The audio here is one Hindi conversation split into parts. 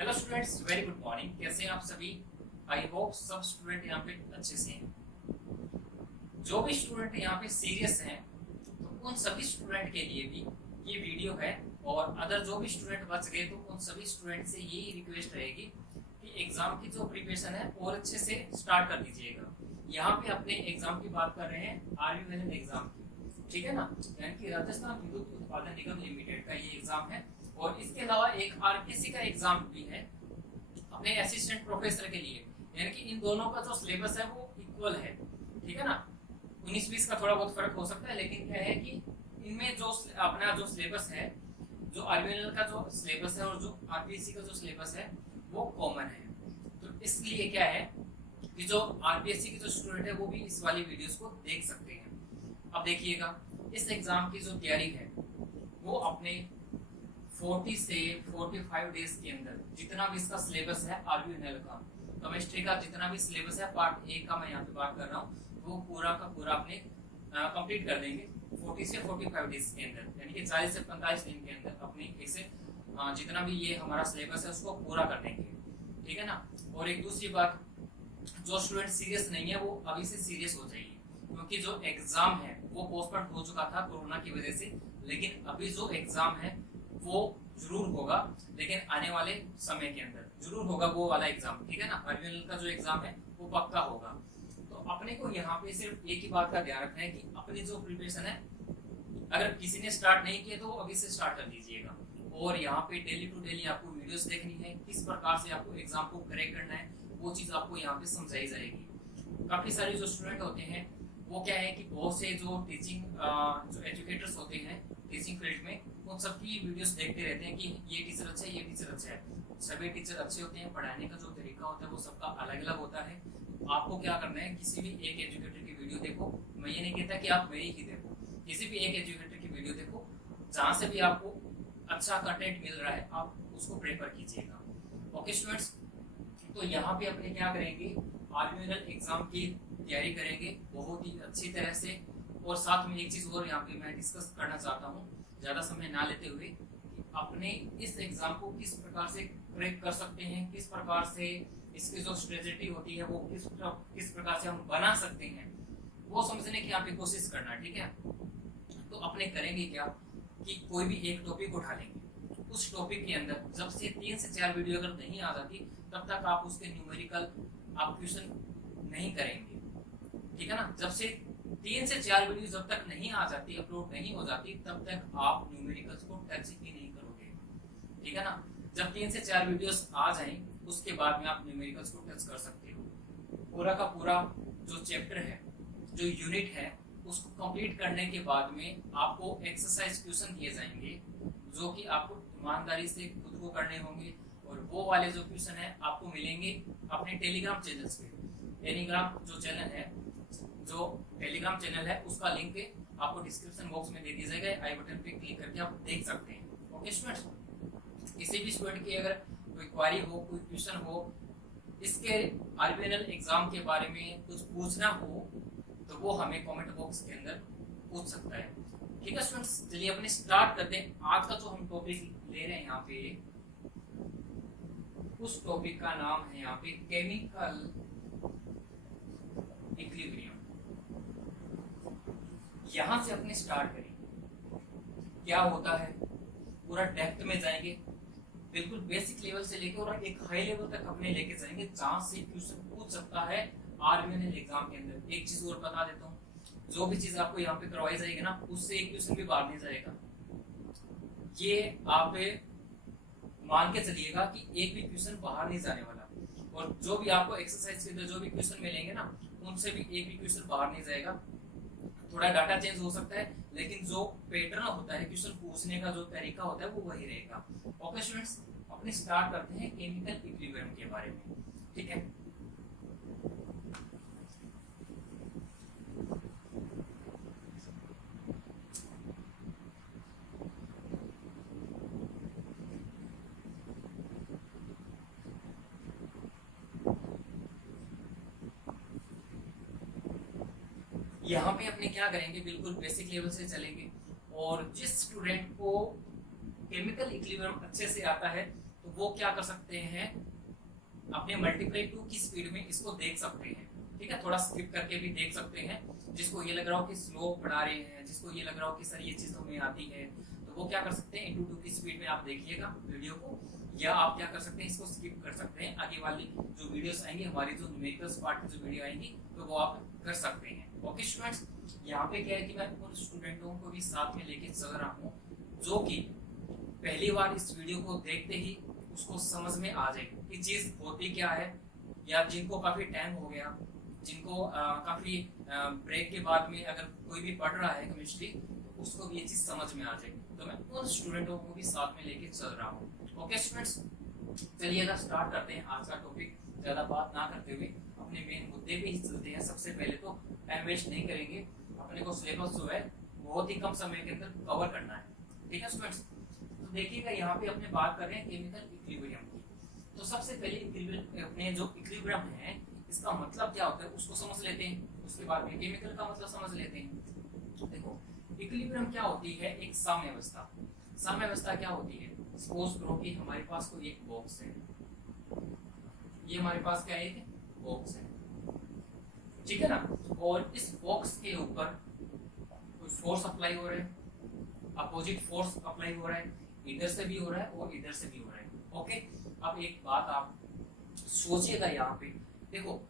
Hello students, very good morning. कैसे हैं आप सभी? आई होप सब स्टूडेंट यहाँ पे अच्छे से हैं। जो भी स्टूडेंट यहाँ पे सीरियस हैं तो उन सभी स्टूडेंट के लिए भी ये वीडियो है। और अदर जो भी स्टूडेंट बच गए तो उन सभी स्टूडेंट से यही रिक्वेस्ट रहेगी कि एग्जाम की जो प्रिपरेशन है और अच्छे से स्टार्ट कर दीजिएगा। यहाँ पे अपने एग्जाम की बात कर रहे हैं, RVNL एग्जाम की, ठीक है ना, यानी कि राजस्थान विद्युत उत्पादन निगम लिमिटेड का ये एग्जाम है। और इसके अलावा एक RPSC का एग्जाम भी है अपने असिस्टेंट प्रोफेसर के लिए, यानी कि इन दोनों का जो सिलेबस है वो इक्वल है, ठीक है ना। 19-20 का थोड़ा बहुत फर्क हो सकता है, लेकिन क्या है कि इनमें जो अपना जो सिलेबस है, जो RVNL का जो सिलेबस है और जो RPSC का जो सिलेबस है वो कॉमन है। तो इसलिए क्या है कि जो RPSC के जो स्टूडेंट है वो भी इस वाली वीडियोस को देख सकते हैं। अब देखिएगा, इस एग्जाम की जो तैयारी है वो अपने 40 से 45 डेज के अंदर जितना भी इसका सिलेबस है RVNL का, केमिस्ट्री का जितना भी सिलेबस है पार्ट ए का मैं यहाँ पे बात कर रहा हूँ, वो पूरा का पूरा अपने कंप्लीट कर देंगे 40 से 45 डेज के अंदर, यानी कि 40 से 45 दिन के अंदर अपने इसे जितना भी ये हमारा सिलेबस है उसको पूरा कर देंगे, ठीक है ना। और एक दूसरी बात, जो स्टूडेंट सीरियस नहीं है वो अभी से सीरियस हो जाइए, क्योंकि जो एग्जाम है वो पोस्टपोन हो चुका था कोरोना की वजह से, लेकिन अभी जो एग्जाम है वो जरूर होगा, लेकिन आने वाले समय के अंदर जरूर होगा वो वाला एग्जाम, ठीक है ना। RVNL का जो एग्जाम है वो पक्का होगा। तो अपने को यहाँ पे सिर्फ एक ही बात का ध्यान रखना है कि अपनी जो प्रिपरेशन है, अगर किसी ने स्टार्ट नहीं किया तो अभी से स्टार्ट कर दीजिएगा। और यहाँ पे डेली टू डेली आपको वीडियोस देखनी है, किस प्रकार से आपको एग्जाम को क्रैक करना है वो चीज आपको यहाँ पे समझाई जाएगी। काफी सारे जो स्टूडेंट होते हैं वो क्या है कि बहुत से जो टीचिंग जो एजुकेटर्स होते हैं टीचिंग फील्ड में, उन सबकी वीडियोस देखते रहते हैं कि ये टीचर अच्छा है, ये टीचर अच्छा है। सभी टीचर अच्छे होते हैं, पढ़ाने का जो तरीका होता है वो सबका अलग अलग होता है। आपको क्या करना है, किसी भी एक एजुकेटर की वीडियो देखो, मैं ये नहीं कहता कि आप मेरी ही देखो, किसी भी एक एजुकेटर की वीडियो देखो, जहाँ से भी आपको अच्छा कंटेंट मिल रहा है आप उसको प्रेफर कीजिएगा। ओके स्टूडेंट्स, तो यहाँ पे अपने क्या करेंगे, RVNL एग्जाम की तैयारी करेंगे बहुत ही अच्छी तरह से। और साथ में एक चीज और यहाँ पे मैं डिस्कस करना चाहता हूँ, ज्यादा समय ना लेते हुए, कि अपने इस एग्जाम को किस प्रकार से क्रैक कर सकते हैं, किस प्रकार से इसकी जो स्ट्रेटेजी होती है वो किस प्रकार से हम बना सकते हैं, वो समझने की आप कोशिश करना, ठीक है। तो अपने करेंगे क्या कि कोई भी एक टॉपिक उठा लेंगे, उस टॉपिक के अंदर जब से 3 से 4 वीडियो अगर नहीं आ जाती तब तक आप उसके न्यूमेरिकल आप क्वेश्चन नहीं करेंगे, ठीक है ना। जब से 3 से 4 वीडियो जब तक नहीं आ जाती, अपलोड नहीं हो जाती, तब तक आप न्यूमेरिकल्स को टच ही नहीं करोगे, ठीक है ना। जब 3 से 4 वीडियोस आ जाएं उसके बाद में आप न्यूमेरिकल्स को टच कर सकते हो। पूरा का पूरा जो चैप्टर है, जो यूनिट है, उसको कंप्लीट करने के बाद में आपको एक्सरसाइज क्वेश्चन दिए जाएंगे जो कि आपको ईमानदारी से खुद को करने होंगे। और वो वाले जो क्वेश्चन है आपको मिलेंगे अपने टेलीग्राम चैनल्स पे। टेलीग्राम जो चैनल है, जो टेलीग्राम चैनल है उसका लिंक आपको डिस्क्रिप्शन बॉक्स में दे दिया जाएगा, आई बटन पे क्लिक करके आप देख सकते हैं। ओके स्टूडेंट्स, किसी भी स्टूडेंट की अगर कोई क्वेरी हो, कोई क्वेश्चन हो, इसके RVNL एग्जाम के बारे में कुछ पूछना हो तो वो हमें कमेंट बॉक्स के अंदर पूछ सकता है, ठीक है स्टूडेंट्स। चलिए अपने स्टार्ट करते हैं। आज का जो हम टॉपिक ले रहे हैं यहाँ पे, उस टॉपिक का नाम है यहाँ पे केमिकल इक्विलिब्रियम। यहां से अपने स्टार्ट करेंगे, क्या होता है पूरा डेप्थ में जाएंगे, बिल्कुल बेसिक लेवल से लेकर और एक हाई लेवल तक अपने लेके जाएंगे जहां से क्वेश्चन पूछ सकता है RVNL एग्जाम के अंदर। एक चीज और बता देता हूँ, जो भी चीज आपको यहाँ पे करवाई जाएगी ना उससे एक क्वेश्चन भी बाहर नहीं जाएगा। ये आप मान के चलिएगा कि एक भी क्वेश्चन बाहर नहीं जाने वाला। और जो भी आपको एक्सरसाइज के अंदर जो भी क्वेश्चन मिलेंगे ना उनसे भी एक भी क्वेश्चन बाहर नहीं जाएगा। थोड़ा डाटा चेंज हो सकता है, लेकिन जो पैटर्न होता है क्वेश्चन पूछने का, जो तरीका होता है वो वही रहेगा। ओके स्टूडेंट्स, अपने स्टार्ट करते हैं केमिकल इक्विलिब्रियम के बारे में, ठीक है। यहाँ पे अपने क्या करेंगे, बिल्कुल बेसिक लेवल से चलेंगे। और जिस स्टूडेंट को केमिकल इक्विलिब्रियम अच्छे से आता है तो वो क्या कर सकते हैं, अपने मल्टीप्लाई 2 की स्पीड में इसको देख सकते हैं। ठीक है, थोड़ा स्किप करके भी देख सकते हैं। जिसको ये लग रहा हो कि स्लो पढ़ा रहे हैं, जिसको ये लग रहा हो कि सर ये चीज हमें आती है, तो वो क्या कर सकते हैं, इंटू 2 की स्पीड में आप देखिएगा वीडियो को, या आप क्या कर सकते हैं, इसको स्किप कर सकते हैं। आगे वाली जो वीडियोस आएंगी, हमारी जो न्यूमेरिकल्स पार्ट की जो वीडियो आएंगी, तो वो आप कर सकते हैं। ओके स्टूडेंट्स, यहाँ पे क्या है कि मैं उन स्टूडेंटों को भी साथ में लेके चल रहा हूँ जो कि पहली बार इस वीडियो को देखते ही उसको समझ में आ जाए कि चीज होती क्या है, या जिनको काफी टाइम हो गया, जिनको काफी ब्रेक के बाद में अगर कोई भी पढ़ रहा है केमिस्ट्री, तो उसको भी ये चीज समझ में आ जाए। तो मैं उन स्टूडेंटों को भी साथ में लेके चल रहा हूँ। ओके स्टूडेंट्स, चलिए अगर स्टार्ट करते हैं आज का टॉपिक, ज्यादा बात ना करते हुए अपने मेन मुद्दे पे ही चलते हैं। सबसे पहले तो टाइम वेस्ट नहीं करेंगे, अपने को सिलेबस जो है बहुत ही कम समय के अंदर कवर करना है। ठीक है स्टूडेंट्स, तो देखिएगा यहाँ पे अपने बात कर रहे हैं केमिकल इक्विलिब्रियम की। तो सबसे पहले अपने जो इक्विलिब्रियम है, इसका मतलब क्या होता है उसको समझ लेते हैं, उसके बाद में केमिकल का मतलब समझ लेते हैं। देखो इक्विलिब्रियम क्या होती है, एक साम्यावस्था। साम्यावस्था क्या होती है, सपोज करो कि हमारे पास कोई एक बॉक्स है, ये हमारे पास क्या है, एक बॉक्स है, ठीक है ना, और इस बॉक्स के ऊपर कोई फोर्स अप्लाई हो रहा है, अपोजिट फोर्स अप्लाई हो रहा है, इधर से भी हो रहा है और इधर से भी हो रहा है। ओके, अब एक बात आप सोचिएगा यहाँ पे, देखो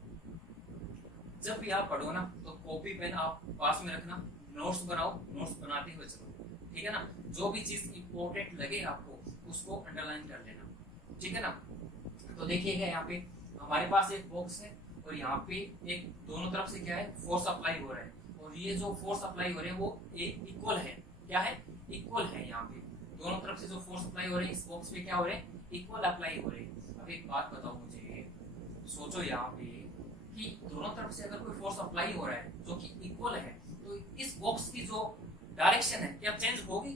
जब भी आप पढ़ो ना तो कॉपी पेन आप पास में रखना, नोट्स बनाओ, नोट्स बनाते हुए चलो। ठीक है ना, जो भी चीज इंपॉर्टेंट लगे आपको उसको अंडरलाइन कर लेना। ठीक है ना, तो देखिएगा यहाँ पे हमारे पास एक बॉक्स है और यहाँ पे एक दोनों तरफ से क्या है, फोर्स अप्लाई हो रहा है, और ये जो फोर्स अप्लाई हो रहे हैं वो इक्वल है। क्या है, इक्वल है। यहाँ पे दोनों तरफ से जो फोर्स अप्लाई हो रहे हैं इस बॉक्स पे क्या हो रहे हैं, इक्वल अप्लाई हो रहे हैं। अब एक बात बताओ मुझे, सोचो यहाँ पे कि दोनों तरफ से अगर कोई फोर्स अप्लाई हो रहा है जो कि इक्वल है, तो इस बॉक्स की जो डायरेक्शन है क्या चेंज होगी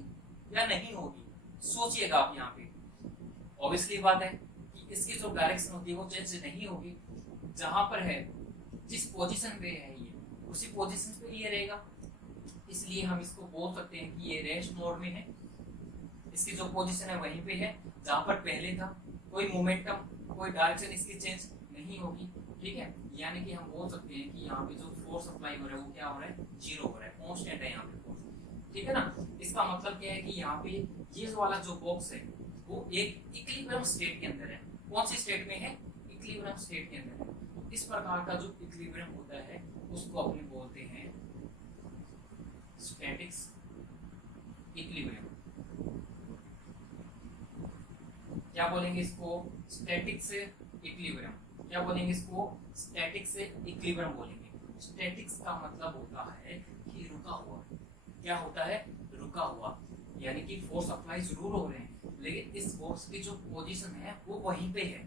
या नहीं होगी? सोचिएगा आप यहाँ पे। ऑब्वियसली बात है कि इसकी जो डायरेक्शन होती है वो चेंज नहीं होगी। जहां पर है, जिस पोजीशन पे है ये, उसी पोजीशन पे ये रहेगा। इसलिए हम इसको बोल सकते हैं कि ये रेस्ट मोड में है। इसकी जो पोजीशन है वहीं पे है जहां पर पहले था। कोई मोमेंटम, कोई डायरेक्शन इसकी चेंज नहीं होगी। ठीक है, यानी कि हम बोल सकते हैं कि यहाँ पे जो फोर्स अप्लाई हो रहा है वो क्या हो रहा है, जीरो हो रहा है, कांस्टेंट है यहाँ पे फोर्स। ठीक है ना, इसका मतलब क्या है कि यहाँ पे ये वाला जो बॉक्स है वो एक इक्विलिब्रियम स्टेट के अंदर है। कौन सी स्टेट में है, इक्विलिब्रियम स्टेट के अंदर है। इस प्रकार का जो इक्विलिब्रियम होता है उसको अपने बोलते हैं स्टैटिक्स इक्विलिब्रियम। क्या बोलेंगे इसको, स्टैटिक से इक्विलिब्रियम। क्या बोलेंगे इसको, स्टैटिक से इक्विलिब्रियम बोलेंगे। स्टैटिक्स का मतलब होता है कि रुका हुआ। क्या होता है, रुका हुआ, यानी कि फोर्स अप्लाई जरूर हो रहे हैं लेकिन इस बॉक्स की जो पोजीशन है वो वहीं पे है,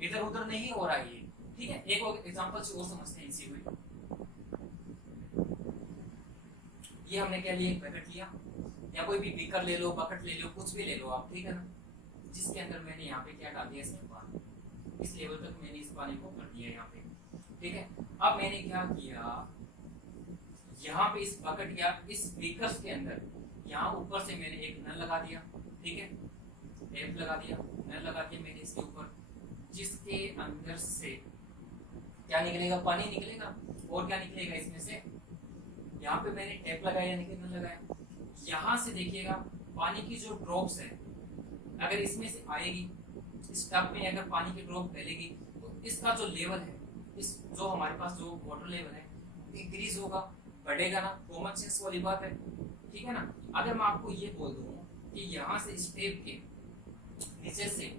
इधर उधर नहीं हो रहा है ये। ठीक है, एक और एग्जांपल से और समझते हैं इसी में। ये हमने क्या लिया, एक बकेट लिया, या कोई भी बीकर ले लो, बकेट ले लो, कुछ भी ले लो आप। ठीक है ना, जिसके अंदर मैंने यहाँ पे क्या डाल दिया, इसमें पानी। इस लेवल तक मैंने इस पानी को कर दिया यहाँ पे। ठीक है, अब मैंने क्या किया, यहाँ पे इस बकेट या इस बीकर्स के अंदर यहाँ ऊपर से मैंने एक नल लगा दिया। ठीक है, टेप लगा दिया, नल लगा दिया मैंने इसके ऊपर, जिसके अंदर से क्या निकलेगा, पानी निकलेगा। और क्या निकलेगा इसमें से, यहाँ पे मैंने टेप लगाया यानी कि नल लगाया। यहाँ से देखिएगा पानी की जो ड्रॉप्स है अगर इसमें से आएगी, इस टब में अगर पानी की ड्रॉप फैलेगी तो इसका जो लेवल है, इस जो हमारे पास जो वाटर लेवल है इंक्रीज होगा, बढ़ेगा ना। कॉमन सेंस वाली बात है। ठीक है ना, अगर मैं आपको ये बोल दूं कि यहाँ से इस टेप के नीचे से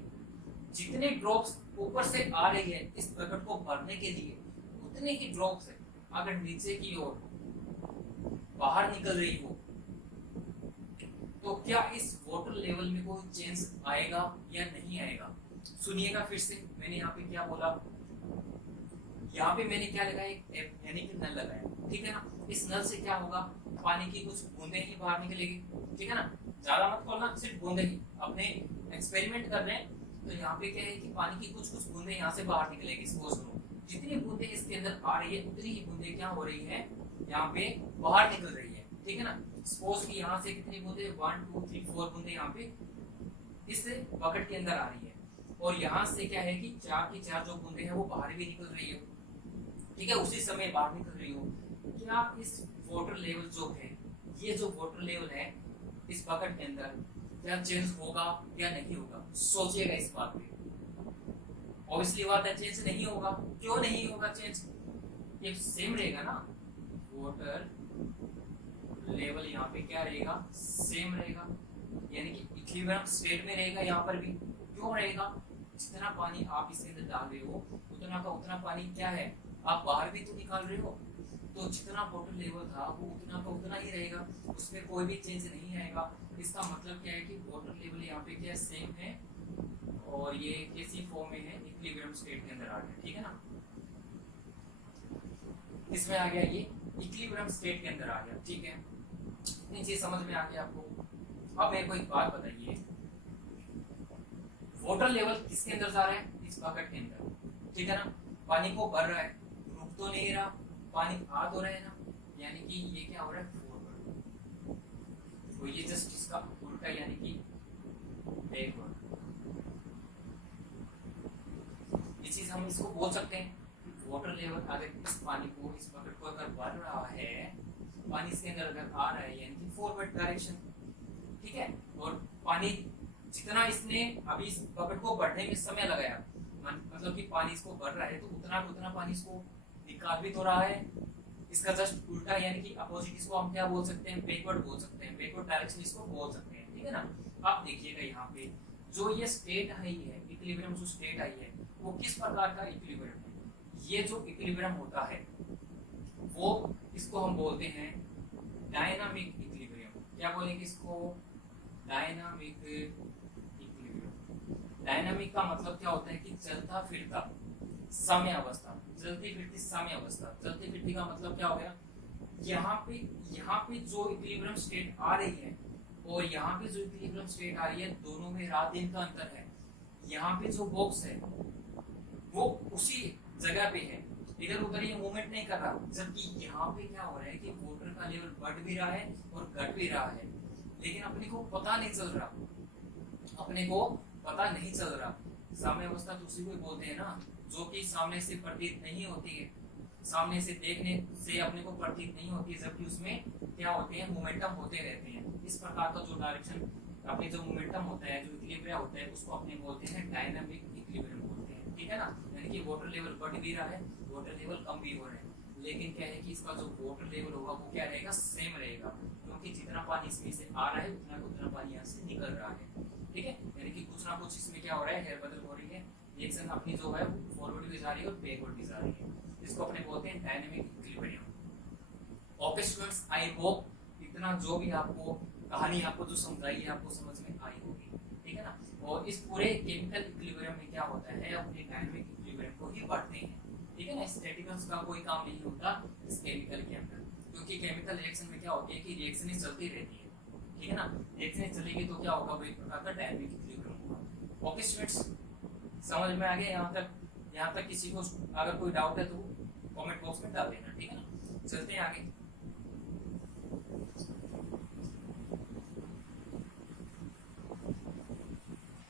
जितने ड्रॉप्स ऊपर से आ रही है इस बकेट को भरने के लिए, उतने ही ड्रॉप्स है अगर नीचे की ओर बाहर निकल रही हो, तो क्या इस वाटर लेवल में कोई चेंज आएगा या नहीं आएगा? सुनिएगा फिर से, मैंने यहाँ पे क्या बोला, यहाँ पे मैंने क्या लगाया, एक टेप यानी कि नल लगाया। ठीक है ना, इस नल से क्या होगा, पानी की कुछ बूंदे ही बाहर निकलेगी। ठीक है ना, ज्यादा मत खोलना, सिर्फ बूंदे ही। अपने एक्सपेरिमेंट कर रहे हैं तो यहाँ पे क्या है कि पानी की कुछ कुछ बूंदे यहाँ से बाहर निकलेगी। सपोज करो जितनी बूंदे इसके अंदर आ रही है उतनी ही बूंदे क्या हो रही है, यहाँ पे बाहर निकल रही है। ठीक है ना, सपोज कि यहाँ से कितनी बूंदे, 1 2 3 4 बूंदे यहाँ पे इस बकेट के अंदर आ रही है। और यहाँ से क्या है कि 4 की 4 जो बूंदे हैं वो बाहर भी निकल रही हो, ठीक है, उसी समय बाहर निकल रही हो। क्या इस वाटर लेवल जो है, ये जो वाटर लेवल है इस बकेट के अंदर, क्या चेंज होगा या नहीं होगा? सोचिएगा इस बात पे। ऑब्वियसली बात है चेंज नहीं होगा। क्यों नहीं होगा चेंज? ये सेम रहेगा ना, वाटर लेवल यहाँ पे क्या रहेगा, सेम रहेगा, यानी कि इक्विलिब्रियम स्टेट में रहेगा यहाँ पर भी। क्यों रहेगा? जितना पानी आप इसके अंदर डाल रहे हो उतना का उतना पानी क्या है, आप बाहर भी तो निकाल रहे हो, तो जितना वाटर लेवल था वो उतना का उतना ही रहेगा, उसमें कोई भी चेंज नहीं आएगा। इसका मतलब क्या है कि वाटर लेवल यहाँ पे क्या सेम है और ये कैसी फॉर्म में है, इक्विलिब्रियम स्टेट के अंदर आ गया, ठीक है ना। इसमें आ गया ये इक्विलिब्रियम स्टेट के अंदर आ गया, ठीक है। इतनी चीज समझ में आ गया आपको। अब मेरे को एक बात बताइए, वाटर लेवल किसके अंदर जा रहा है, इस बकेट के अंदर, ठीक है ना। पानी को भर रहा है, रुक तो नहीं रहा, पानी आ तो रहा है ना, यानी कि ये क्या हो रहा है, फॉरवर्ड। तो ये जस्ट इसका उल्टा यानी कि बैकवर्ड। ये चीज हम इसको बोल सकते हैं, वाटर लेवल अगर इस पानी को, इस बकेट को अगर भर रहा है, पानी इसके अंदर अगर आ रहा है यानी कि फॉरवर्ड डायरेक्शन, ठीक है। और पानी जितना इसने अभी इस बकेट को बढ़ने में समय लगाया, मतलब कि पानी इसको भर रहा है तो उतना पानी इसको निकाल भी तो रहा है। इसका जस्ट उल्टा यानी कि अपोजिट, इसको हम क्या बोल सकते हैं, बैकवर्ड बोल सकते हैं, बैकवर्ड डायरेक्शन इसको बोल सकते हैं, ठीक है ना। आप देखिएगा यहाँ पे जो ये स्टेट आई है, इक्विलिब्रियम जो स्टेट आई है वो किस प्रकार का इक्विलिब्रियम है। ये जो इक्विलिब्रियम होता है वो इसको हम बोलते हैं डायनामिक इक्विलिब्रियम। क्या बोलेंगे इसको, डायनामिक इक्विलिब्रियम। डायनामिक का मतलब क्या होता है कि चलता फिरता समय अवस्था, चलती फिरती समय अवस्था। चलती फिरती का मतलब क्या हो गया, यहाँ पे जो इक्विलिब्रियम स्टेट आ रही है और यहाँ पे जो इक्विलिब्रियम स्टेट आ रही है, दोनों में रात दिन का अंतर है। यहाँ पे जो बॉक्स है वो उसी जगह पे है, इधर उधर ये मूवमेंट नहीं कर रहा, जबकि यहाँ पे क्या हो रहा है कि वाटर का लेवल बढ़ भी रहा है और घट भी रहा है, लेकिन अपने को पता नहीं चल रहा, अपने को पता नहीं चल रहा। साम्य अवस्था तो उसी को बोलते हैं ना, जो कि सामने से प्रतीत नहीं होती है, सामने से देखने से अपने को प्रतीत नहीं होती है, जबकि उसमें क्या होते हैं, मोमेंटम होते रहते हैं। इस प्रकार का जो डायरेक्शन अपने जो मोमेंटम होता है, जो इक्विलिब्रियम होता है, उसको अपने बोलते हैं डायनामिक इक्विलिब्रियम बोलते हैं, ठीक है ना। यानी कि वाटर लेवल बढ़ भी रहा है, वाटर लेवल कम भी हो रहा है, लेकिन क्या है कि इसका जो वाटर लेवल होगा वो क्या रहेगा, सेम रहेगा, क्योंकि जितना पानी इसमें से आ रहा है उतना पानी यहाँ से निकल रहा है, ठीक है। यानी कि कुछ ना कुछ इसमें क्या हो रहा है, हेरबदल हो रही है, रिएक्शन अपनी जो है फॉरवर्ड भी जा रही है और बैकवर्ड भी जा रही है, जिसको अपने बोलते हैं dynamic equilibrium. Okay students, I hope इतना जो भी आपको कहानी आपको जो समझाई है आपको समझ में आई होगी, ठीक है ना। और इस पूरे केमिकल इक्विलिब्रियम में क्या होता है, अपने डायनामिक इक्विलिब्रियम को ही बढ़ते हैं, ठीक है ना। स्टैटिकल्स का कोई काम नहीं होता इस केमिकल के अंदर, क्योंकि केमिकल रिएक्शन में क्या होती है कि रिएक्शन चलती रहती है, ठीक है ना। रिएक्शन चलेगी तो क्या होगा, वो एक प्रकार का डायनामिक इक्विलिब्रियम होगा। ओके स्टूडेंट्स, समझ में आ गया यहाँ तक किसी को अगर कोई डाउट है तो कमेंट बॉक्स में डाल देना, ठीक है ना। चलते हैं आगे।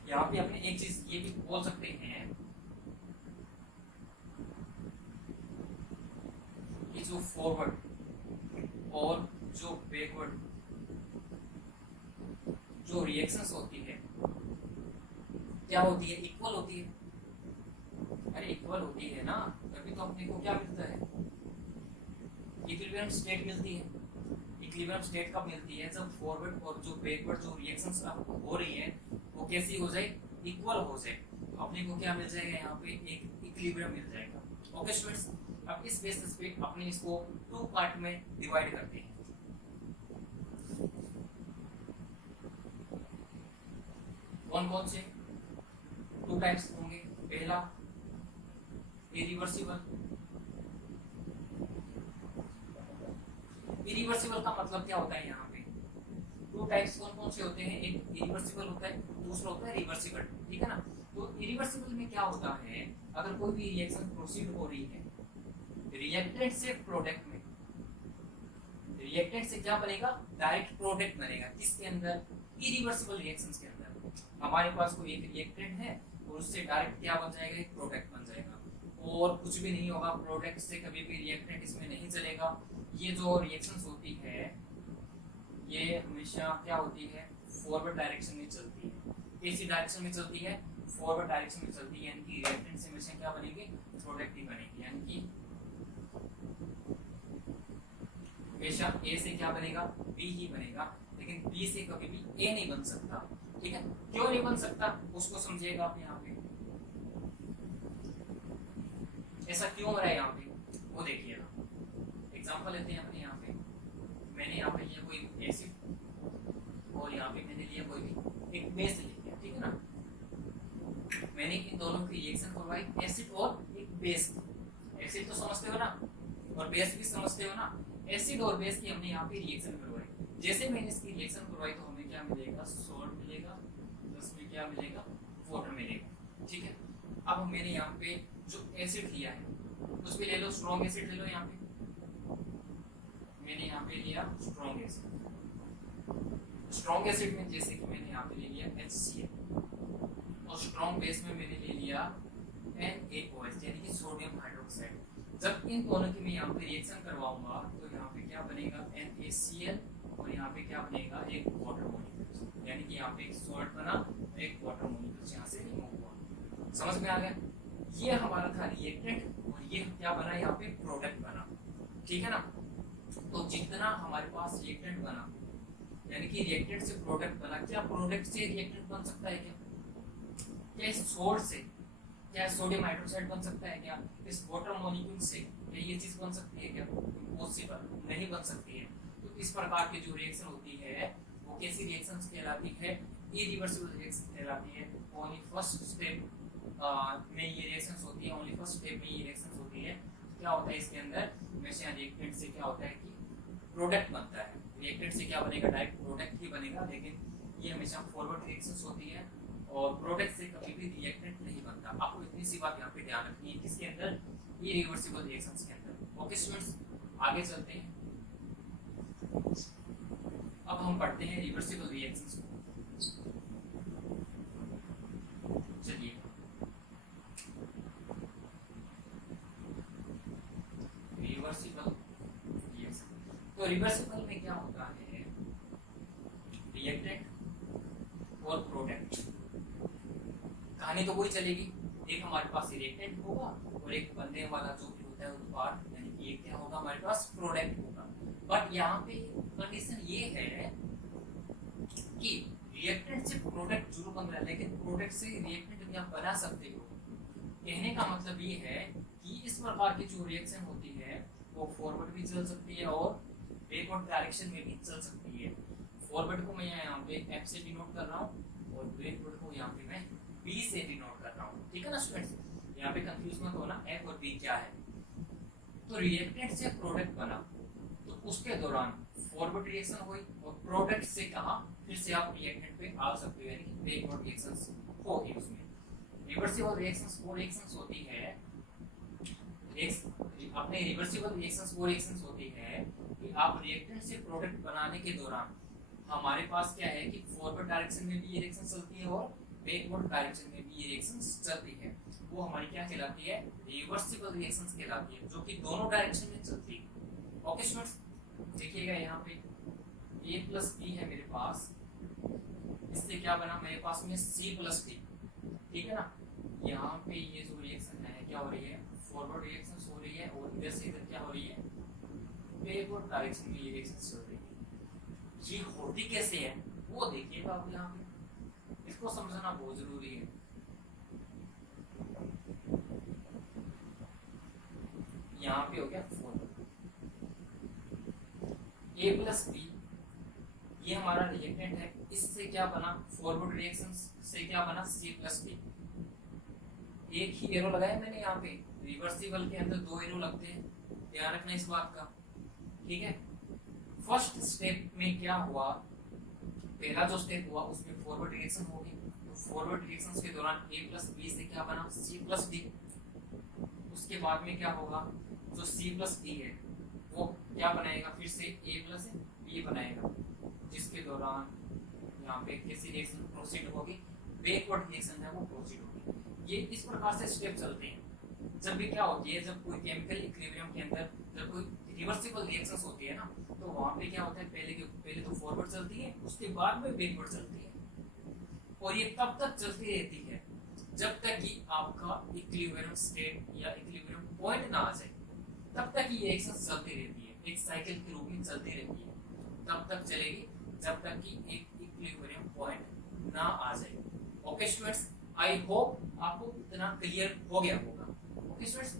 यहाँ पे अपने एक चीज ये भी बोल सकते हैं कि जो फॉरवर्ड और जो बैकवर्ड जो रिएक्शंस होती है क्या होती है, इक्वल होती है। अरे इक्वल होती है ना, तभी तो अपने को क्या मिलता है, इक्विलिब्रियम स्टेट मिलती है। इक्विलिब्रियम स्टेट कब मिलती है, जब फॉरवर्ड और जो बैकवर्ड जो रिएक्शंस हो रही है वो कैसी हो जाए, इक्वल हो जाए। तो अपने को क्या मिल जाएगा, यहाँ पे एक इक्विलिब्रियम मिल जाएगा। ओके स्टूडेंट्स, अब इस बेसिस पे अपने इसको 2 पार्ट में डिवाइड करते हैं। कौन कौन से 2 टाइप्स होंगे, पहला इरिवर्सिबल। इरिवर्सिबल का मतलब क्या होता है, यहाँ पे 2 टाइप्स कौन कौन से होते हैं, एक इरिवर्सिबल होता है, दूसरा होता है रिवर्सिबल, ठीक है ना। तो इरिवर्सिबल में क्या होता है, अगर कोई भी रिएक्शन प्रोसीड हो रही है रिएक्टेंट से प्रोडक्ट में, रिएक्टेंट से क्या बनेगा, डायरेक्ट प्रोडक्ट बनेगा, किसके अंदर, इरिवर्सिबल रिएक्शंस के अंदर हमारे पास कोई एक रिएक्टेंट है और उससे डायरेक्ट क्या बन जाएगा, एक प्रोडक्ट बन जाएगा और कुछ भी नहीं होगा, प्रोडक्ट से कभी भी रिएक्टेंट इसमें नहीं चलेगा। ये जो रिएक्शंस होती है ये हमेशा क्या होती है, फॉरवर्ड डायरेक्शन में चलती है। कैसी डायरेक्शन में चलती है, फॉरवर्ड डायरेक्शन में चलती है, यानी कि रिएक्टेंट से हमेशा क्या बनेगी, प्रोडक्ट ही बनेगी, यानी कि हमेशा ए से क्या बनेगा, बी ही बनेगा, लेकिन बी से कभी भी ए नहीं बन सकता। ठीक है, क्यों नहीं बन सकता उसको समझिएगा आप यहाँ पे, ऐसा क्यों हो रहा है यहाँ पे वो देखिएगा। एग्जांपल लेते हैं अपने यहाँ पे, मैंने यहाँ पे लिया कोई एसिड और यहाँ पे मैंने लिया कोई भी एक बेस ले लिया, ठीक है ना। मैंने इन दोनों की रिएक्शन करवाई, एसिड और एक बेस। एसिड तो समझते हो ना और बेस भी समझते हो ना। एसिड और बेस की हमने यहाँ पे रिएक्शन करवाई। जैसे मैंने इसकी रिएक्शन करवाई तो हमें क्या मिलेगा, सॉल्ट मिलेगा, प्लस में क्या मिलेगा, वाटर मिलेगा। ठीक है, अब मैंने यहाँ पे जो एसिड लिया है कुछ भी ले लो, स्ट्रॉन्ग एसिड ले लो। यहाँ पे मैंने यहाँ पे लिया स्ट्रॉन्ग एसिड। स्ट्रॉन्ग एसिड में जैसे कि मैंने यहाँ पे ले लिया HCl और स्ट्रॉन्ग बेस में मैंने ले लिया NaOH यानी कि सोडियम हाइड्रोक्साइड। जब इन दोनों की मैं यहाँ पे रिएक्शन करवाऊंगा तो यहाँ पे क्या बनेगा, NaCl और यहाँ पे क्या बनेगा, एक वाटर मॉलिक्यूल, यानी कि यहाँ पे एक सॉल्ट बना, एक वाटर मॉलिक्यूल यहाँ से रिमूव हुआ। समझ में आ गया, ये हमारा था रिएक्टेंट और ये क्या बना, यहाँ पे प्रोडक्ट बना। ठीक है ना, तो जितना हमारे पास रिएक्टेंट बना यानी कि रिएक्टेंट से प्रोडक्ट बना, क्या प्रोडक्ट से रिएक्टेंट बन सकता है क्या, क्या इस सॉल्ट से, क्या सोडियम हाइड्रोक्साइड बन सकता है क्या, इस वाटर मॉलिक्यूल से क्या ये चीज बन सकती है क्या, पॉसिबल नहीं बन सकती है। तो इस प्रकार की जो रिएक्शन होती है वो कैसी रिएक्शंस कहलाती है, इरिवर्सिबल रिएक्शन कहलाती है। ओनली फर्स्ट स्टेप में ये रिएक्शंस होती है, ओनली फर्स्ट स्टेप में ये रिएक्शंस होती है। क्या होता है इसके अंदर, हमेशा रिएक्टेंट से क्या होता है कि प्रोडक्ट बनता है। रिएक्टेंट से क्या बनेगा, डायरेक्ट प्रोडक्ट ही बनेगा, लेकिन ये हमेशा फॉरवर्ड रिएक्शंस होती है और प्रोडक्ट से कभी भी रिएक्टेंट नहीं बनता। आपको इतनी सी बात यहाँ पे ध्यान रखनी है, किसके अंदर, इरिवर्सिबल रिएक्शंस के अंदर। ओके स्टूडेंट्स, आगे चलते हैं। अब हम पढ़ते हैं रिवर्सिबल रिएक्शंस को। चलिए, रिवर्सिबल रिएक्शन, तो रिवर्सिबल में क्या होता है, रिएक्टेंट और प्रोडक्ट, कहानी तो वही चलेगी। एक हमारे पास रिएक्टेंट होगा और एक बनने वाला जो भी होता है उत्पाद, यानी कि एक क्या होगा, हमारे पास प्रोडक्ट होगा। बट यहाँ पे कंडीशन ये है कि रिएक्टेंट से प्रोडक्ट जरूर बन रहा है, लेकिन प्रोडक्ट से रिएक्टेंट भी आप बना सकते हो। कहने का मतलब ये है कि इस प्रकार की जो रिएक्शन होती है वो फॉरवर्ड भी चल सकती है और बैकवर्ड डायरेक्शन में भी चल सकती है। फॉरवर्ड को मैं यहाँ पे F से डिनोट कर रहा हूँ और बैकवर्ड को यहाँ पे मैं B से डिनोट कर रहा हूँ। ठीक है ना स्टूडेंट्स, यहाँ पे कंफ्यूज मत होना F और B क्या है। तो रिएक्टेंट से प्रोडक्ट बना तो उसके दौरान फॉरवर्ड रिएक्शन हुई और प्रोडक्ट से कहा फिर से आप रिएक्टेंट पे आ सकते हो, यानी कि बैकवर्ड रिएक्शंस होगी उसमें। रिवर्सिबल रिएक्शंस वो रिएक्शंस होती है, अपने रिवर्सिबल रिएक्शंस वो रिएक्शंस होती है कि आप रिएक्टेंट से प्रोडक्ट बनाने के दौरान हमारे पास क्या है कि फॉरवर्ड डायरेक्शन में भी ये रिएक्शन चलती है और बैकवर्ड डायरेक्शन में भी ये रिएक्शंस चलती है। वो हमारी क्या कहलाती है, रिवर्सिबल रिएक्शंस कहलाती है, जो कि दोनों डायरेक्शन में चलती है। ओके स्टूडेंट्स, देखिएगा यहाँ पे A प्लस B है मेरे पास, इससे क्या बना मेरे पास में C प्लस D। ठीक है ना, यहाँ पे ये जो रिएक्शन है क्या हो रही है, फॉरवर्ड रिएक्शंस हो रही है और इधर से इधर क्या हो रही है, बैकवर्ड डायरेक्शन में ये रिएक्शंस चल रही है। ये होती कैसे है वो देखिएगा आप यहाँ पे, इसको समझना बहुत जरूरी है। यहाँ पे हो गया फॉरवर्ड, A प्लस B ये हमारा रिएक्टेंट है, इससे क्या बना, फॉरवर्ड रिएक्शन से क्या बना, C प्लस D। एक ही एरो लगाया मैंने यहाँ पे, रिवर्सिबल के अंदर दो एरो लगते हैं, ध्यान रखना इस बात का। ठीक है, फर्स्ट स्टेप में क्या हुआ, पहला जो स्टेप हुआ उसमें फॉरवर्ड रिएक्शन होगी, तो फॉरवर्ड रिएक्शंस के दौरान A प्लस B से क्या बना, C प्लस D। उसके बाद में क्या होगा, जो C प्लस D है वो क्या बनाएगा, फिर से A प्लस B बनाएगा, जिसके दौरान यहाँ पे कैसी रिएक्शन प्रोसीड होगी, बैकवर्ड रिएक्शन है वो प्रोसीड होगी। ये इस प्रकार से स्टेप चलते हैं। जब भी क्या होती है, जब कोई केमिकल इक्विलिब्रियम के अंदर जब कोई रिवर्सिबल रिएक्शंस होती है ना, तो वहां पे क्या होता है, पहले तो फॉरवर्ड चलती है, उसके बाद में बैकवर्ड चलती है, और ये तब तक चलती रहती है जब तक कि आपका इक्विलिब्रियम स्टेट या इक्विलिब्रियम पॉइंट ना आ जाए। तब तक ये रिएक्शन चलती रहती है, एक साइकिल के रूप में चलती रहती है, तब तक चलेगी जब तक कि एक इक्विलिब्रियम पॉइंट ना आ जाए। ओके स्टूडेंट्स, आई होप आपको इतना क्लियर हो गया होगा। ओके स्टूडेंट्स,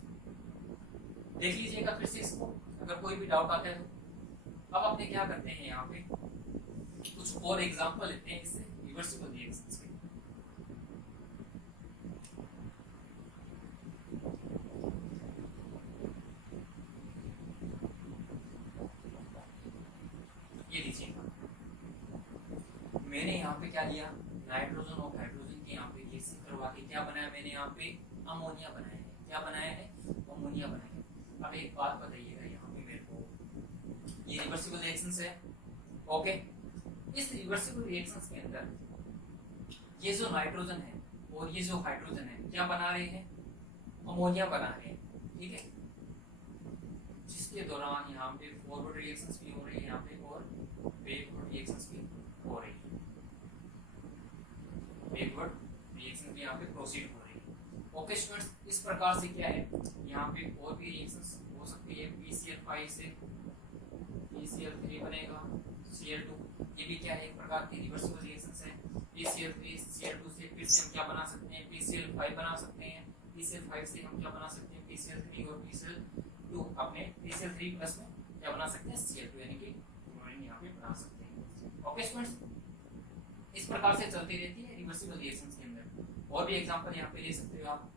देख लीजिएगा फिर से इसको, अगर कोई भी डाउट आता है तो। अब अपने क्या करते हैं, यहाँ पे कुछ और एग्जांपल लेते हैं इससे रिवर्सिबल रिएक्शंस के। ये लीजिएगा, मैंने यहाँ पे क्या लिया, नाइट्रोजन और हाइड्रोजन के यहाँ पे रिएक्शन करवा के क्या बनाया मैंने, यहाँ पे अमोनिया बनाया है। क्या बनाया है, अमोनिया बनाया है। अब एक बात बताइएगा यहाँ पे मेरे को, ये रिवर्सिबल रिएक्शंस है। ओके, इस रिवर्सिबल रिएक्शंस के अंदर ये जो नाइट्रोजन है और ये जो हाइड्रोजन है क्या बना रहे हैं, अमोनिया बना रहे हैं। ठीक है, जिसके दौरान यहाँ पे फॉरवर्ड रिएक्शंस भी हो रही है यहाँ पे, और बैकवर्ड रिएक्शंस भी हो रही है, बैकवर्ड रिएक्शन भी यहाँ पे प्रोसीड हो रही है। ओके स्टूडेंट्स, इस प्रकार से क्या है, यहाँ पे और भी रिएक्शंस हो सकती है। PCl5 से PCl3 बनेगा Cl2, ये भी क्या है, एक प्रकार की रिवर्सिबल रिएक्शंस है। PCl3 Cl2 से फिर से हम क्या बना सकते हैं, PCl5 बना सकते हैं। PCl5 से हम क्या बना सकते हैं, PCl3 और PCl2 अपने PCl3 प्लस में क्या बना सकते हैं, Cl2, यानी कि क्लोरीन यहाँ पे बना सकते हैं। ओके स्टूडेंट्स, इस प्रकार से चलती रहती है रिवर्सिबल रिएक्शंस के अंदर। और भी एग्जांपल यहाँ पे ले सकते हो आप,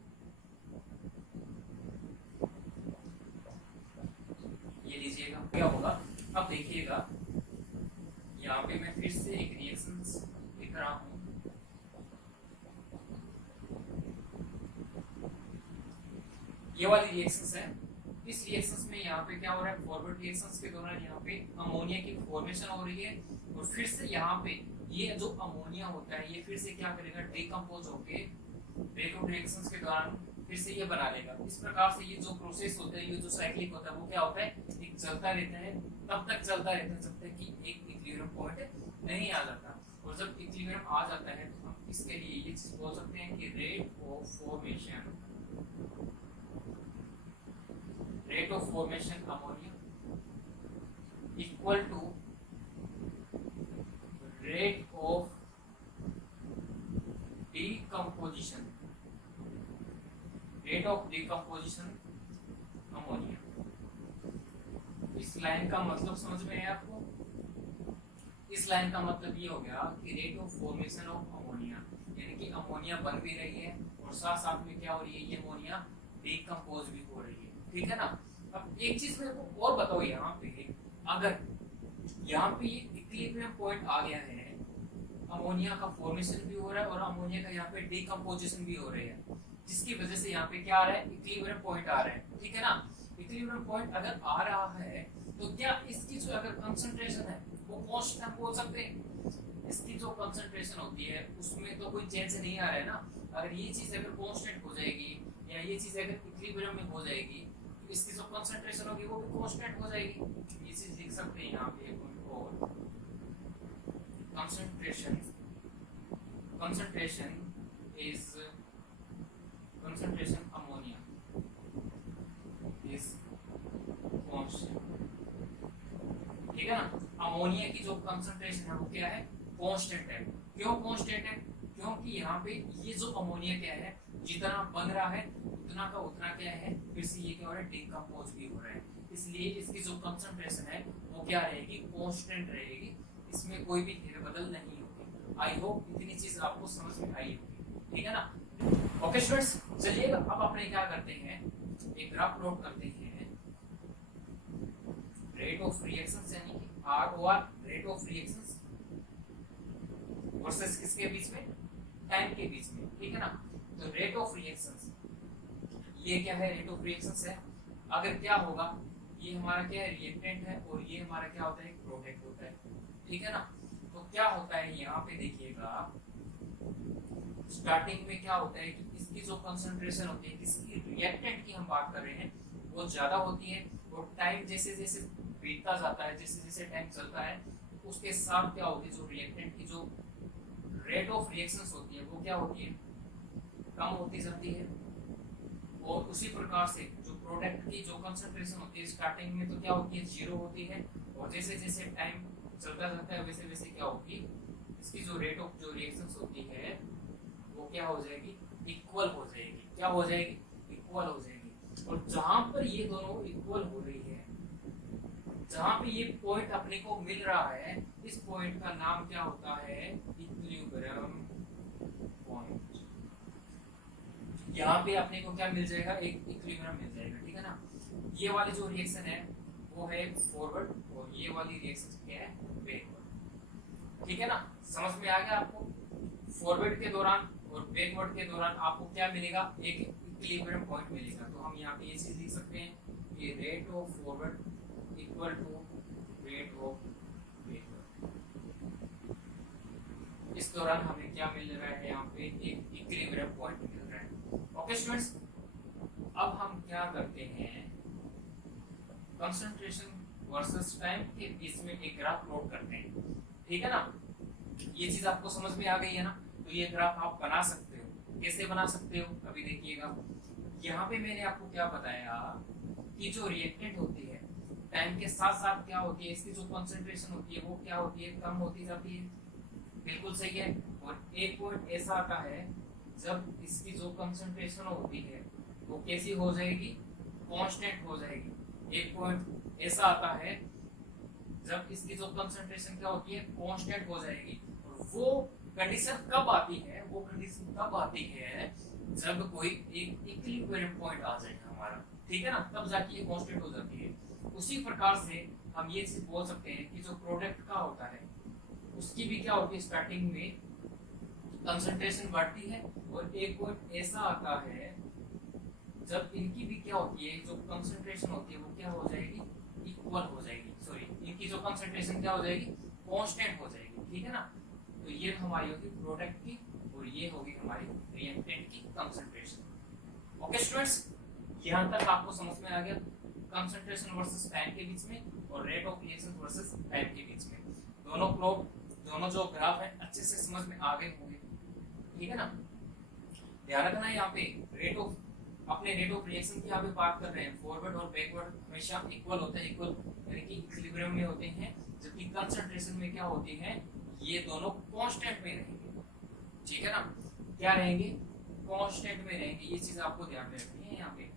ये लीजिएगा, क्या होगा अब देखिएगा, यहाँ पे मैं फिर से एक रिएक्शन लिख रहा हूँ। ये वाली रिएक्शंस है। इस रिएक्शंस में यहाँ पे क्या हो रहा है, फॉरवर्ड रिएक्शंस के दौरान यहाँ पे अमोनिया की फॉर्मेशन हो रही है, और फिर से यहाँ पे ये जो अमोनिया होता है ये फिर से क्या करेगा, डिकम्पोज होके बैकवर्ड रिएक्शंस के दौरान फिर से ये बना लेगा। इस प्रकार से ये जो प्रोसेस होता है, ये जो साइक्लिक होता है, वो क्या होता है, एक चलता रहता है, तब तक चलता रहता है जब तक कि एक इक्विलिब्रियम पॉइंट नहीं आ जाता। और जब इक्विलिब्रियम आ जाता है तो हम इसके लिए ये चीज बोल सकते हैं कि rate of formation ammonia equal to rate of decomposition ammonia. इस लाइन का मतलब समझ में है आपको? इस लाइन का मतलब ये हो गया कि rate of formation of ammonia, यानी कि अमोनिया बन भी रही है और साथ साथ में क्या हो रही है, ये अमोनिया डिकम्पोज भी हो रही है। ठीक है ना। अब एक चीज मेरे को और बताओ, यहाँ पे अगर यहाँ पे ये इक्विलिब्रियम पॉइंट आ गया है, अमोनिया का फॉर्मेशन भी हो रहा है और अमोनिया का यहाँ पे डिकम्पोजिशन भी हो रही है, जिसकी वजह से यहाँ पे क्या आ रहा है, इक्विलिब्रियम पॉइंट आ रहा है। ठीक है ना। इक्विलिब्रियम पॉइंट अगर आ रहा है तो क्या इसकी जो अगर कंसंट्रेशन है वो कांस्टेंट हम बोल सकते हैं? इसकी जो कंसंट्रेशन होती है उसमें तो कोई चेंज नहीं आ रहा है ना। अगर ये चीज अगर कांस्टेंट हो जाएगी या ये चीज अगर इक्विलिब्रियम में हो जाएगी तो इसकी जो कंसंट्रेशन होगी वो भी कांस्टेंट हो जाएगी। ये चीज लिख सकते हैं यहाँ पे, और concentration ammonia is constant। ठीक है ना। अमोनिया की जो कंसंट्रेशन है वो क्या है, कांस्टेंट है। क्यों कांस्टेंट है? क्योंकि यहाँ पे ये जो अमोनिया क्या है, जितना बन रहा है उतना का उतना क्या है, फिर से ये क्या हो रहा है, डिकम्पोज भी हो रहा है। इसलिए इसकी जो कंसंट्रेशन है वो क्या रहेगी, कांस्टेंट रहेगी, इसमें कोई भी फेरबदल नहीं होगी। आई होप इतनी चीज आपको समझ में आई होगी। ठीक है ना। ओके स्टूडेंट्स, चलिए अब अपने क्या करते हैं, एक ग्राफ प्लॉट करते हैं रेट ऑफ रिएक्शंस, यानी कि ROR rate of reactions versus किसके बीच में, टाइम के बीच में। ठीक है ना। तो रेट ऑफ रिएक्शंस, ये क्या है, रेट ऑफ रिएक्शंस है। अगर क्या होगा, ये हमारा क्या है, रिएक्टेंट है और ये हमारा क्या होता है, प्रोडक्ट होता है। ठीक है ना। तो क्या होता है यहाँ पे देखिएगा, स्टार्टिंग में क्या होता है कि इसकी जो कंसंट्रेशन होती है, इसकी रिएक्टेंट की हम बात कर रहे हैं, वो ज्यादा होती है। और टाइम जैसे जैसे बीतता जाता है, जैसे जैसे टाइम चलता है, उसके साथ क्या होती है, जो रिएक्टेंट की जो रेट ऑफ रिएक्शंस होती है वो क्या होती है, कम होती जाती है। और उसी प्रकार से जो प्रोडक्ट की जो कंसंट्रेशन होती है स्टार्टिंग में तो क्या होती है, जीरो होती है। और जैसे जैसे टाइम चलता जाता है वैसे वैसे क्या होगी, इसकी जो रेट ऑफ जो रिएक्शंस होती है वो क्या हो जाएगी, इक्वल हो जाएगी। क्या हो जाएगी, इक्वल हो जाएगी। और जहां पर ये दोनों इक्वल हो रही है, जहां पे ये पॉइंट अपने को मिल रहा है, इस पॉइंट का नाम क्या होता है, इक्विलिब्रियम पॉइंट। यहाँ पे अपने को क्या मिल जाएगा, एक इक्विलिब्रियम मिल जाएगा, ठीक है ना। ये वाली जो रिएक्शन है वो है फॉरवर्ड और ये वाली रिएक्शन क्या है, बैकवर्ड। ठीक है ना, समझ में आ गया आपको। फॉरवर्ड के दौरान और बैकवर्ड के दौरान आपको क्या मिलेगा, एक इक्विलिब्रियम पॉइंट मिलेगा। तो हम यहाँ पे ये चीज लिख सकते हैं कि rate of forward equal to rate of backward. इस दौरान हमें क्या मिल रहा है, यहाँ पे एक इक्विलिब्रियम पॉइंट मिल रहा है। ओके स्टूडेंट्स, अब हम क्या करते हैं, कंसंट्रेशन वर्सेस टाइम के बीच में एक ग्राफ प्लॉट करते हैं। ठीक है ना, ये चीज आपको समझ में आ गई है ना। तो ये ग्राफ आप बना सकते हो। कैसे बना सकते हो, अभी देखिएगा। यहाँ पे मैंने आपको क्या बताया कि जो रिएक्टेंट होती है टाइम के साथ साथ क्या होती है, इसकी जो कंसंट्रेशन होती है वो क्या होती है, कम होती जाती है। बिल्कुल सही है। और एक पॉइंट ऐसा आता है जब इसकी जो कंसंट्रेशन होती है वो कैसी हो जाएगी, कांस्टेंट हो जाएगी। एक पॉइंट ऐसा आता है जब इसकी जो कंसंट्रेशन क्या होती है, कांस्टेंट हो जाएगी। और वो कंडीशन कब आती है, वो कंडीशन तब आती है जब कोई एक इक्विलिब्रियम पॉइंट आ जाएगा हमारा, ठीक है ना, तब जाके ये कांस्टेंट हो जाती है। उसी प्रकार से हम ये चीज बोल सकते हैं कि जो प्रोडक्ट का होता है उसकी भी क्या होती है, स्टार्टिंग में कंसंट्रेशन बढ़ती है। और एक पॉइंट ऐसा आता है जब इनकी भी क्या होती है, जो कंसंट्रेशन होती है वो क्या हो जाएगी, इक्वल हो जाएगी। सॉरी, इनकी जो कंसंट्रेशन क्या हो जाएगी, कांस्टेंट हो जाएगी। ठीक है ना। तो ये हमारी होगी प्रोडक्ट की और ये होगी हमारी रिएक्टेंट की कंसंट्रेशन। ओके स्टूडेंट्स, यहाँ तक आपको समझ में आ गया कंसंट्रेशन वर्सेस टाइम के बीच में और rate of reaction versus time के बीच में। दोनों जो ग्राफ है अच्छे से समझ में आ गए होंगे। ठीक है ना। ध्यान रखना है यहाँ पे रेट ऑफ रिएक्शन की यहाँ पे बात कर रहे हैं। फॉरवर्ड और बैकवर्ड हमेशा इक्वल होता है, इक्वल यानी कि इक्विलिब्रियम में होते हैं। जबकि कंसंट्रेशन में क्या होती है, ये दोनों कांस्टेंट में रहेंगे। ठीक है ना, क्या रहेंगे, कांस्टेंट में रहेंगे। ये चीज आपको ध्यान में रखनी है यहाँ पे,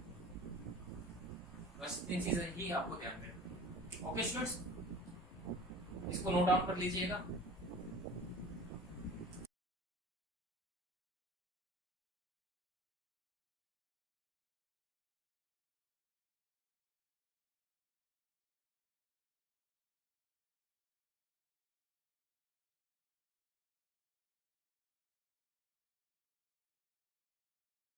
बस इतनी चीजें ही आपको ध्यान में रखनी है। ओके स्टूडेंट्स, इसको नोट डाउन कर लीजिएगा।